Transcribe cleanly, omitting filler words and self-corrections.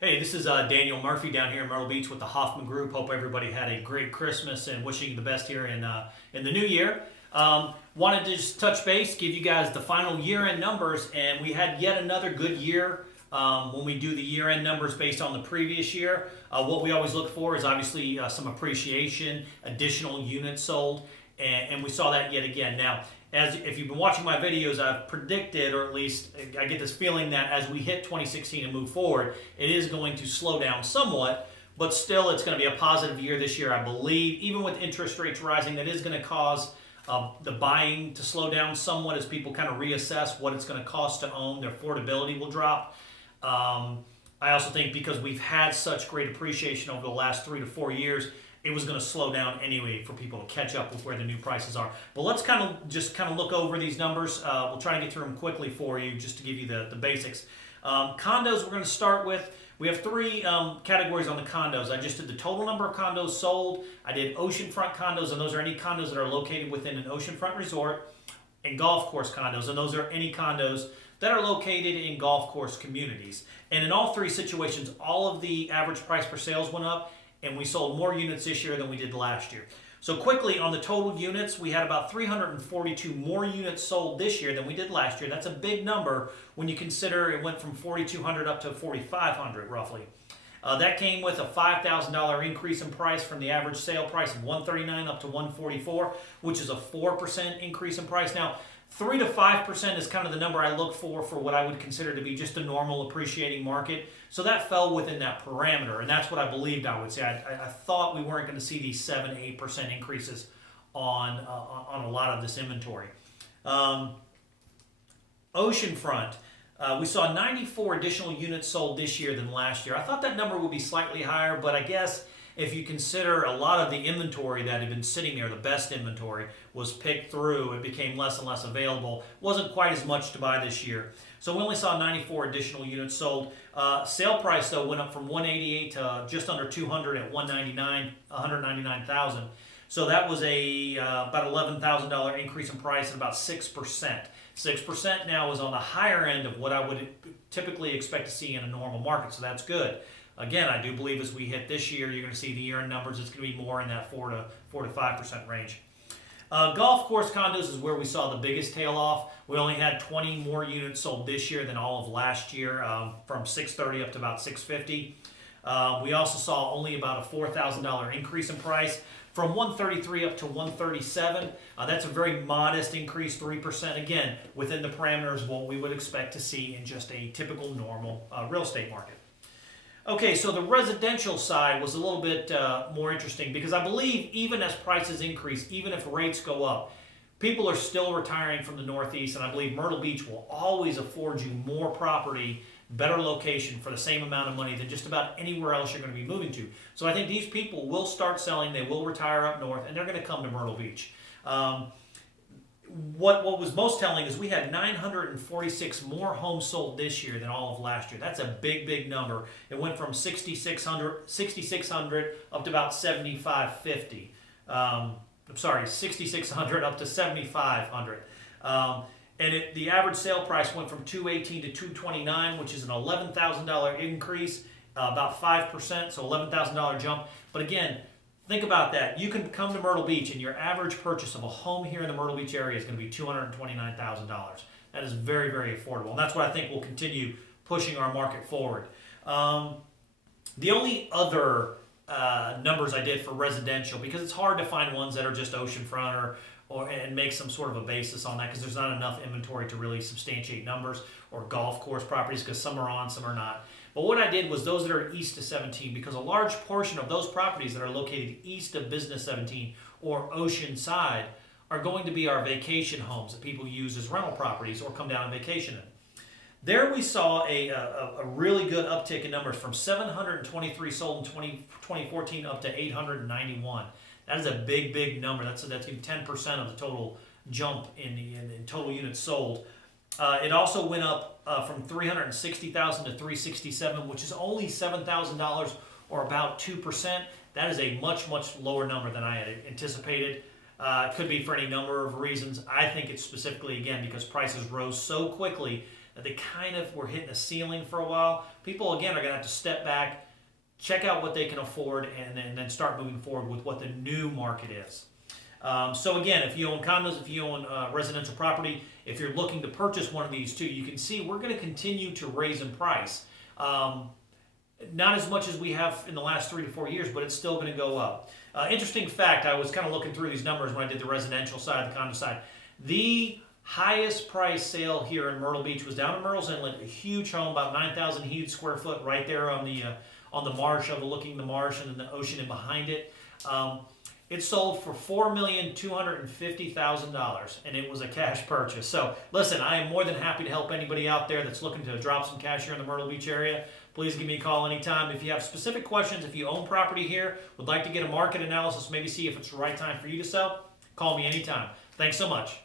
Hey, this is Daniel Murphy down here in Myrtle Beach with the Hoffman Group. Hope everybody had a great Christmas and wishing you the best here in the new year. Wanted to just touch base, give you guys the final year-end numbers, and we had yet another good year when we do the year-end numbers based on the previous year. What we always look for is obviously some appreciation, additional units sold, and we saw that yet again. Now, as if you've been watching my videos, I've predicted, or at least I get this feeling that as we hit 2016 and move forward, it is going to slow down somewhat, but still it's going to be a positive year this year, I believe. Even with interest rates rising, that is going to cause the buying to slow down somewhat as people kind of reassess what it's going to cost to own. Their affordability will drop. I also think because we've had such great appreciation over the last 3 to 4 years, it was going to slow down anyway for people to catch up with where the new prices are. But let's kind of look over these numbers. We'll try to get through them quickly for you just to give you the basics. Condos we're going to start with. We have three categories on the condos. I just did the total number of condos sold. I did oceanfront condos, and those are any condos that are located within an oceanfront resort, and golf course condos, and those are any condos that are located in golf course communities. And in all three situations, all of the average price per sales went up, and we sold more units this year than we did last year. So quickly, on the total units, we had about 342 more units sold this year than we did last year. That's a big number when you consider it went from 4,200 up to 4,500 roughly. That came with a $5,000 increase in price from the average sale price of $139 up to $144, which is a 4% increase in price. Now, 3 to 5% is kind of the number I look for what I would consider to be just a normal appreciating market. So that fell within that parameter, and that's what I believed I would say. I thought we weren't going to see these 7 to 8% increases on a lot of this inventory. Oceanfront, we saw 94 additional units sold this year than last year. I thought that number would be slightly higher, but I guess if you consider a lot of the inventory that had been sitting there, the best inventory, was picked through, it became less and less available. Wasn't quite as much to buy this year. So we only saw 94 additional units sold. Sale price, though, went up from 188 to just under 200 at 199,000. So that was about $11,000 increase in price and about 6%. 6% now is on the higher end of what I would typically expect to see in a normal market, so that's good. Again, I do believe as we hit this year, you're going to see the year-end numbers. It's going to be more in that 4 to 5% range. Golf course condos is where we saw the biggest tail off. We only had 20 more units sold this year than all of last year, from 630 up to about 650. We also saw only about a $4,000 increase in price from 133 up to 137. That's a very modest increase, 3%. Again, within the parameters of what we would expect to see in just a typical normal real estate market. Okay, so the residential side was a little bit more interesting because I believe even as prices increase, even if rates go up, people are still retiring from the Northeast, and I believe Myrtle Beach will always afford you more property, better location for the same amount of money than just about anywhere else you're going to be moving to. So I think these people will start selling, they will retire up north, and they're going to come to Myrtle Beach. What was most telling is we had 946 more homes sold this year than all of last year. That's a big number. It went from 6,600 up to about 7,550. I'm sorry, 6,600 up to 7,500. The average sale price went from 218 to 229, which is an $11,000 increase, about 5%, so $11,000 jump. But again, think about that. You can come to Myrtle Beach, and your average purchase of a home here in the Myrtle Beach area is going to be $229,000. That is very, very affordable. And that's what I think will continue pushing our market forward. The only other numbers I did for residential, because it's hard to find ones that are just oceanfront and make some sort of a basis on that because there's not enough inventory to really substantiate numbers, or golf course properties because some are on, some are not. But what I did was those that are east of 17, because a large portion of those properties that are located east of Business 17 or Oceanside are going to be our vacation homes that people use as rental properties or come down on vacation in. There we saw a really good uptick in numbers from 723 sold in 2014 up to 891. That is a big number. That's even 10% of the total jump in total units sold. It also went up from 360,000 to 367, which is only $7,000 or about 2%. That is a much lower number than I had anticipated. It could be for any number of reasons. I think it's specifically, again, because prices rose so quickly They kind of were hitting a ceiling for a while. People, again, are going to have to step back, check out what they can afford, and then start moving forward with what the new market is. So again, if you own condos, if you own residential property, if you're looking to purchase one of these two, you can see we're going to continue to raise in price. Not as much as we have in the last 3 to 4 years, but it's still going to go up. Interesting fact, I was kind of looking through these numbers when I did the residential side, the condo side. The highest price sale here in Myrtle Beach was down in Myrtle's Inlet, a huge home, about 9,000 huge square foot, right there on the marsh, overlooking the marsh and then the ocean and behind it. It sold for $4,250,000, and it was a cash purchase. So listen, I am more than happy to help anybody out there that's looking to drop some cash here in the Myrtle Beach area. Please give me a call anytime. If you have specific questions, if you own property here, would like to get a market analysis, maybe see if it's the right time for you to sell, call me anytime. Thanks so much.